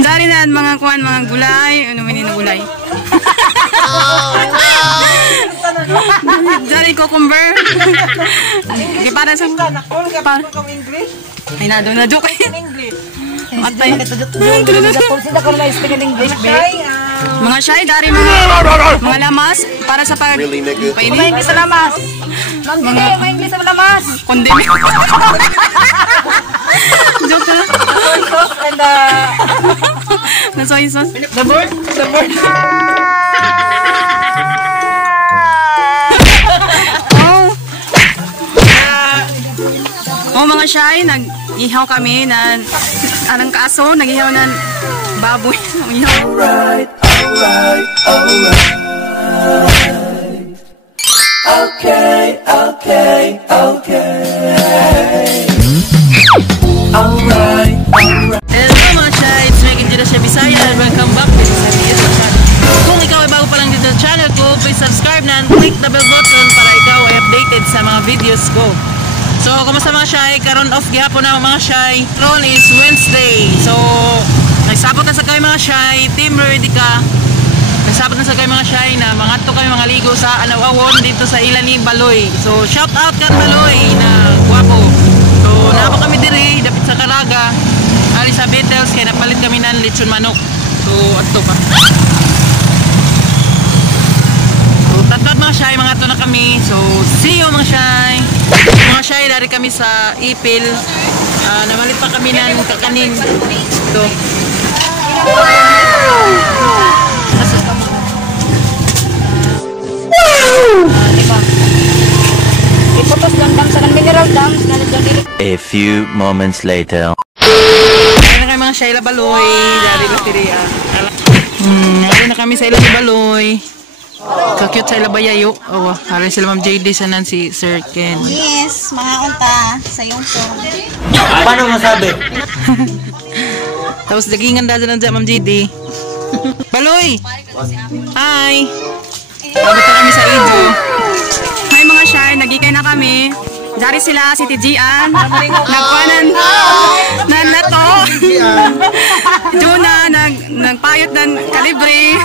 Dari na mga kuan, mga gulay. Ano man yung gulay? Dari cucumber. Di para sa... Ay na, doon na joke. Matay. Mga shy, dari mga lamas para sa pag... May English sa lamas. May English sa lamas. Kundi. Joke lang. And na soy sauce. the bird. Oh, mga shy, nag-ihaw kami na anong kaso, nag-ihaw ng baboy. Alright. Okay. Alright. Hello mga shy, it's Megan Jira Siya Bisaya and welcome back to sa YouTube channel. Kung ikaw ay bago pa lang dito sa channel ko, please subscribe na and click the bell button para ikaw ay updated sa mga videos ko. So, kumusta mga shy? Karon off gihapon na mga shy. Karon is Wednesday. So, nagsabot na sa kayo mga shy. Team ready ka. Nagsabot na sa kayo mga shy na mga to kami mga ligo sa Anawawon dito sa Ilani Baloy. So, shout out kan Baloy na guwapo. So, naapa kami diri dapit sa Caraga. Ari sa Beatles kaya napalit kami ng lechon manok. So, ato pa. So, tatad mga shy, mga to na kami. So, see you mga shy. Mga shy, dari kami sa Ipil. Namalit pa kami ng kakanin. Ito. Diba? Iputos lang dam sa mineral dams. A few moments later. Dari na kami mga shy, Baloy. Dari Lateria. Dari na kami sa Baloy. Kakute sa Ilabayayo. Oh, hari sila Ma'am JD sa si Sir Ken. Yes, mga unta sa yung phone. Paano masabi? Tapos dagingan dahil nandiyan Ma'am JD. Baloy! Hi! Abot na kami sa Ijo. Hi mga shy, nagikay na kami. Dari sila si Tijian. Nagkuhanan na nato. Juna, nagpayot ng kalibre.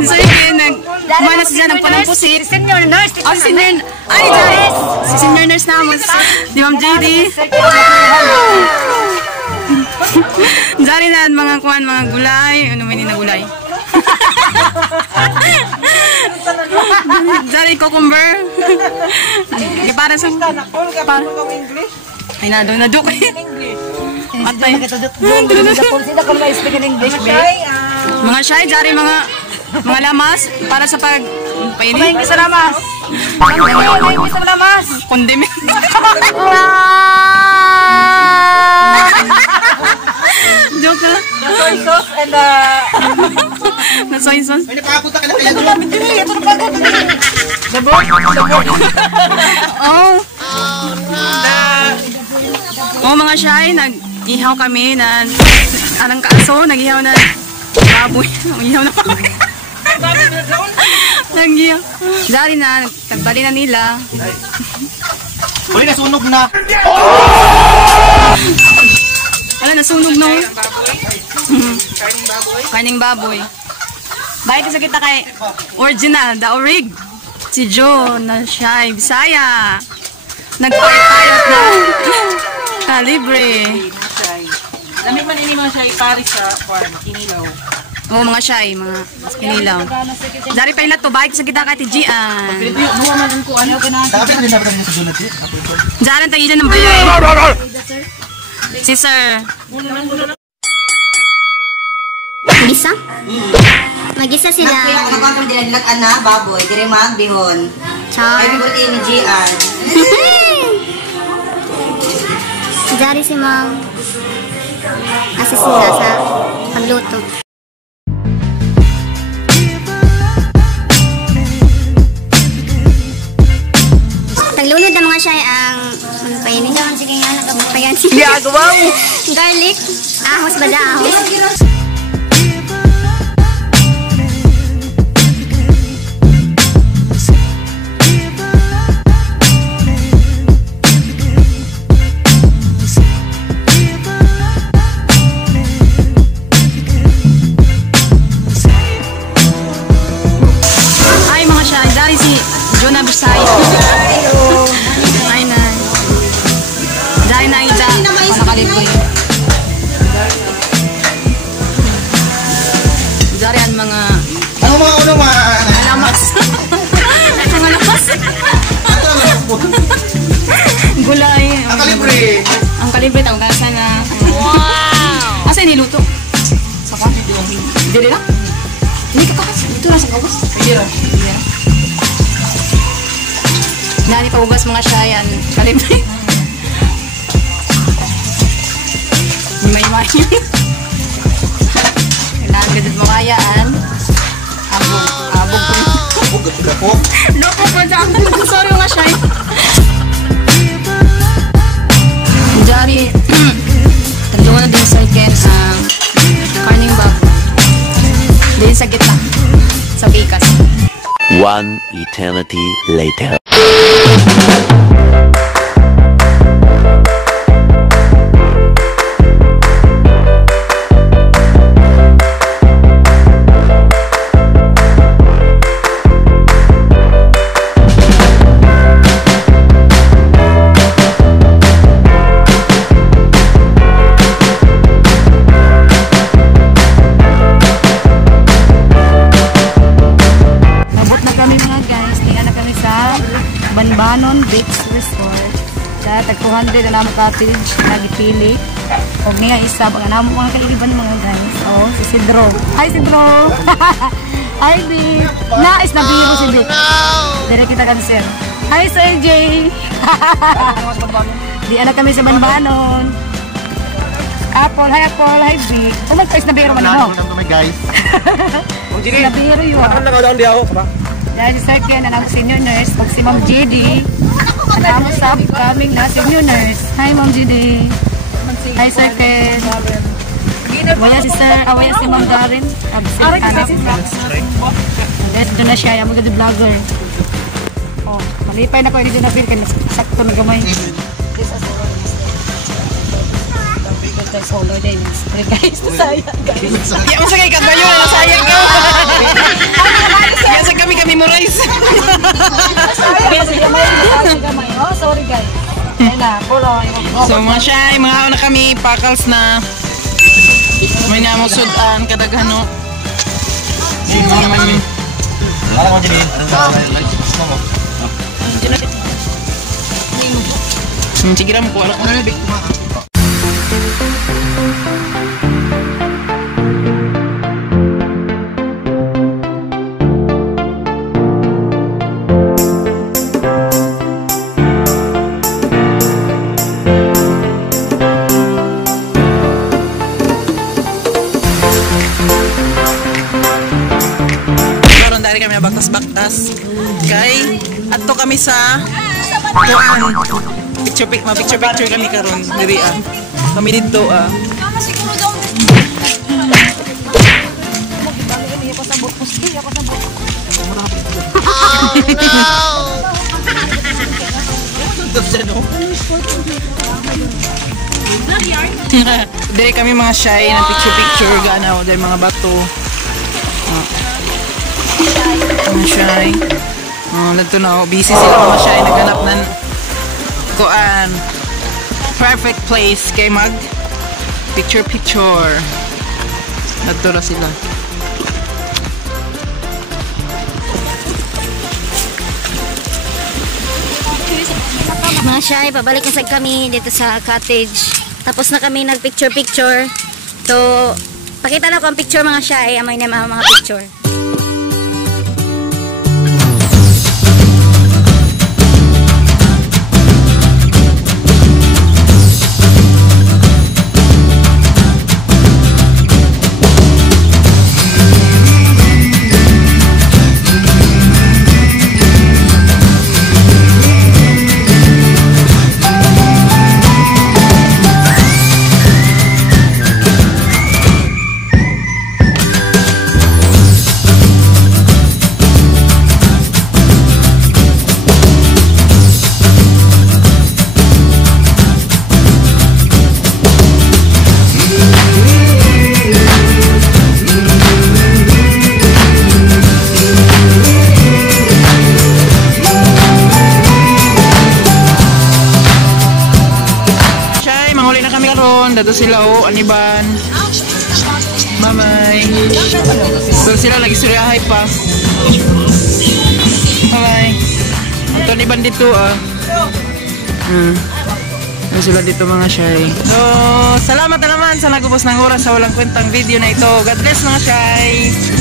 So yun, nagmana siya ng panampusit. Senior nurse. Oh, senior. Ay, Dari. Si senior nurse naman. Di Ma'am JD. Dari na mga kuhan, mga gulay. Ano man yung gulay? Dari cucumber. Para sa... Ay na, doon na joke. Matay. Mga shy, dari mga lamas para sa pag... May English sa lamas. May English sa lamas. Kundi. Joke lang. Soy sauce and Na soy sauce. May nakapunta ka na kaya doon. the bird. Oh. Oh, mga shy, nag-ihaw kami na anong kaso, nag-ihaw na baboy. Nag-ihaw na baboy. Nag-ihaw. Dari na, nagbali na nila. Uy, nasunog na. Ano, nasunog no? Karning baboy. Bakit kasi kita kay original, the orig. Si Joe na shy, Bisaya. Nagpayot na. Libre. Lamig man ini mga shy Paris sa farm, Kinilaw. Oo, mga shy, mga kinilaw. Dari pa ila to, bakit sa kita kay Tijian. Duwa man ko ano kana. Dapat din dapat sa dunat eh. Diyan ang tagilan ng bayan. Si Sir. Gisa? Magisa sila. Nagkakam din naglag ana baboy, dire magbihon. Char. Ay buti ni Gian. Dari si Ma'am. Assist sila sa pagluto. Taglunod na mga siya ang payanin. Sige nga, nagpayan siya. Garlic. Ahos ba dyan? Ahos. libre. Darian mga Ano mga alamas. Mga alamas. Gulay. Ang kalibre. Ang kalibre tawag na sana. Wow! Asa niluto? Sa kwan? Dili na? Hindi ka kakas. Dito na sa kawas. Hindi ra. Nani paugas mga siya yan. Kalibre. May kailangan ka dito mga ayaan. Abog ko. Abog ako. Loko pa dyan. Sorry mga siya. Dari, tandungan na din sa ikin ang karning bag. Din sa gitna. Sa bikas. One eternity later. Banbanon Beach Resort. Kaya tag 200 na namo cottage nagipili. Og niya isa ang namo mga kaibigan mga guys. Oh, si Sidro. Hi Sidro. Hi Vic. Nais na biro si Vic. Dire kita kan sir. Hi Sir J. Di ana kami sa Banbanon. Apple, hi Apple, hi Vic. Pumagpais na biro man mo. Welcome guys. Mong Jiri. Na biro yun. Ano na daw di ako, ba? Dahil si Sir Ken, ang senior nurse, pag si Ma'am JD, ang sa upcoming na senior nurse. Hi Ma'am JD. Hi Sir Ken. Wala si Sir, wala si Ma'am Darren. Absent anak. Doon na siya, yung mga vlogger. Oh, malipay na ko, hindi na feel ka, sakto na gamay. Solo din. Guys, sayang guys. Di ako sagay ka ba yun? Sayang ka. Kaya kami memorize. Oh, sorry guys. So mga siyay, mga na kami, pakals na. May namang sudan, kadagano. Ano mo Jiri? Sige lang po, alam ko na. Dari kami na baktas-baktas kay adto kami sa kuan picture kami karon diri kami dito diri kami mga shy na picture ganaw dahil mga bato mga shy dito na busy sila mga shy naghanap ng kuan perfect place kay mag picture dito na sila Mga shy, pabalik na kami dito sa cottage. Tapos na kami nag-picture. So, pakita na ko ang picture mga shy. Amoy na mga picture. karon dato sila o aniban. Mamay. So sila lagi suryahay pa. Mamay. Ang aniban dito Ano sila dito mga shy. So, salamat na naman sa nagubos ng oras sa walang kwentang video na ito. God bless mga shy.